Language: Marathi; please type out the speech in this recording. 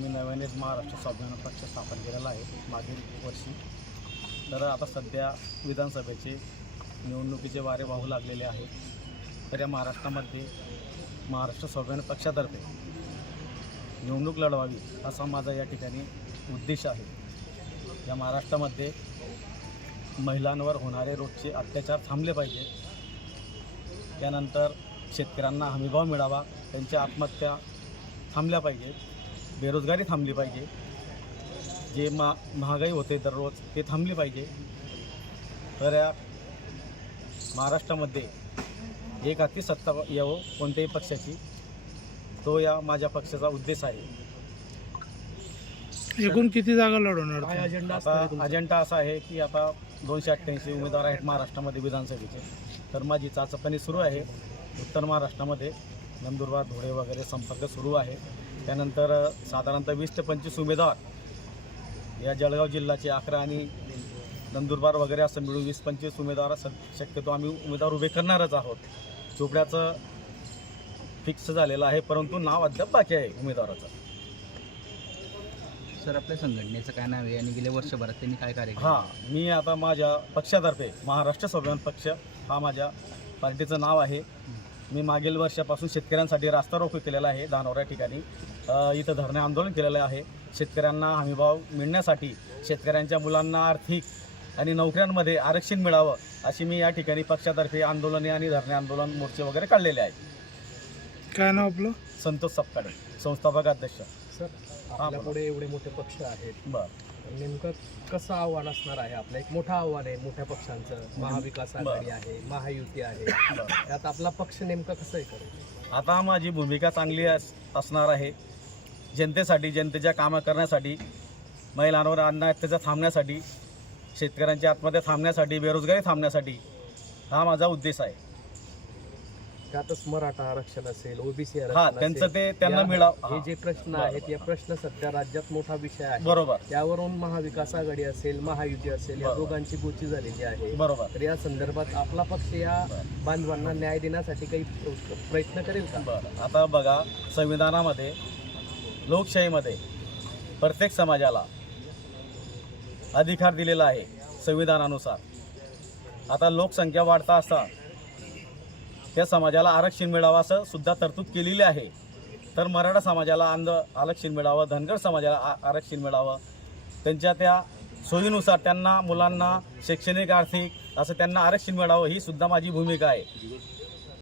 आम्ही नव्यानेच महाराष्ट्र स्वाभिमान पक्ष स्थापन केलेला आहे मागील वर्षी. तर आता सध्या विधानसभेचे निवडणुकीचे वारे वाहू लागलेले आहे तर या महाराष्ट्रामध्ये महाराष्ट्र स्वाभिमान पक्षातर्फे निवडणूक लढवावी असा माझा या ठिकाणी उद्देश आहे. या महाराष्ट्रामध्ये महिलांवर होणारे रोजचे अत्याचार थांबले पाहिजे त्यानंतर शेतकऱ्यांना हमीभाव मिळावा त्यांच्या आत्महत्या थांबल्या पाहिजेत. बेरोजगारी थांबली पाहिजे. जे मा महागाई होते दररोज ते थांबली पाहिजे. तर या महाराष्ट्रामध्ये एक हाती सत्ता यावं कोणत्याही पक्षाची. तो या माझ्या पक्षाचा उद्देश आहे. एकूण किती जागा लढवणार? अजेंडा आता? अजेंडा असा आहे की आता दोनशे अठ्ठ्याऐंशी उमेदवार आहेत महाराष्ट्रामध्ये विधानसभेचे. तर माझी चाचपणी सुरू आहे. उत्तर महाराष्ट्रामध्ये नंदुरबार धुळे वगैरे संपर्क सुरू आहे. त्यानंतर साधारणतः वीस ते पंचवीस उमेदवार या जळगाव जिल्ह्याचे अकरा आणि नंदुरबार वगैरे असं मिळून वीस पंचवीस उमेदवार स- शक्यतो आम्ही उमेदवार उभे करणारच आहोत. चोपड्याचं फिक्स झालेलं आहे परंतु नाव अद्याप बाकी आहे उमेदवाराचं. सर आपल्या संघटनेचं काय नाव आहे आणि गेल्या वर्षभरात त्यांनी काय कार्य हां मी आता माझ्या पक्षातर्फे महाराष्ट्र स्वाभिमान पक्ष हा माझ्या पार्टीचं नाव आहे. मी मागील वर्षापासून शेतकऱ्यांसाठी रास्ता रोको केलेला आहे दानोरा ठिकाणी. अ, इथं धरणे आंदोलन केलेलं आहे. शेतकऱ्यांना हमीभाव मिळण्यासाठी शेतकऱ्यांच्या मुलांना आर्थिक आणि नोकऱ्यांमध्ये आरक्षण मिळावं अशी मी या ठिकाणी पक्षातर्फे आंदोलने आणि धरणे आंदोलन मोर्चे वगैरे काढलेले आहेत काय नाव आपलं? संतोष सपकाळे संस्थापक अध्यक्ष. सर आपल्या पुढे एवढे मोठे पक्ष आहेत. बरं. नेमकं कसं आव्हान असणार आहे आपलं? एक मोठं आव्हान आहे मोठ्या पक्षांचं. महाविकास आघाडी आहे महायुती आहे. त्यात आपला पक्ष नेमका कसं आहे करेल? आता माझी भूमिका चांगली अस असणार आहे. जनतेसाठी जनतेच्या कामं करण्यासाठी महिलांवर अन्याय थांबण्यासाठी शेतकऱ्यांची आत्महत्या थांबण्यासाठी बेरोजगारी थांबण्यासाठी हा माझा उद्देश आहे. त्यातच मराठा आरक्षण असेल ओबीसी हा आरक्षण त्यांचं असेल. ते त्यांना या- मिळाव. हे हा, जे प्रश्न. आहेत या प्रश्न सध्या राज्यात मोठा विषय आहे. बरोबर. त्यावरून महाविकास आघाडी असेल महायुती असेल या बरोबर. दोघांची गोची झालेली आहे. बरोबर. तर या संदर्भात आपला पक्ष या बांधवांना न्याय देण्यासाठी काही प्रयत्न करेल का? बरं. आता बघा संविधानामध्ये लोकशाहीमध्ये प्रत्येक समाजाला अधिकार दिलेला आहे संविधानानुसार. आता लोकसंख्या वाढता असता त्या समाजाला आरक्षण मिळावं असं सुद्धा तरतूद केलेली आहे. तर मराठा समाजाला अंध आरक्षण मिळावं धनगर समाजाला आ- आरक्षण मिळावं त्यांच्या त्या सोयीनुसार त्यांना मुलांना शैक्षणिक आर्थिक असं त्यांना आरक्षण मिळावं ही सुद्धा माझी भूमिका आहे.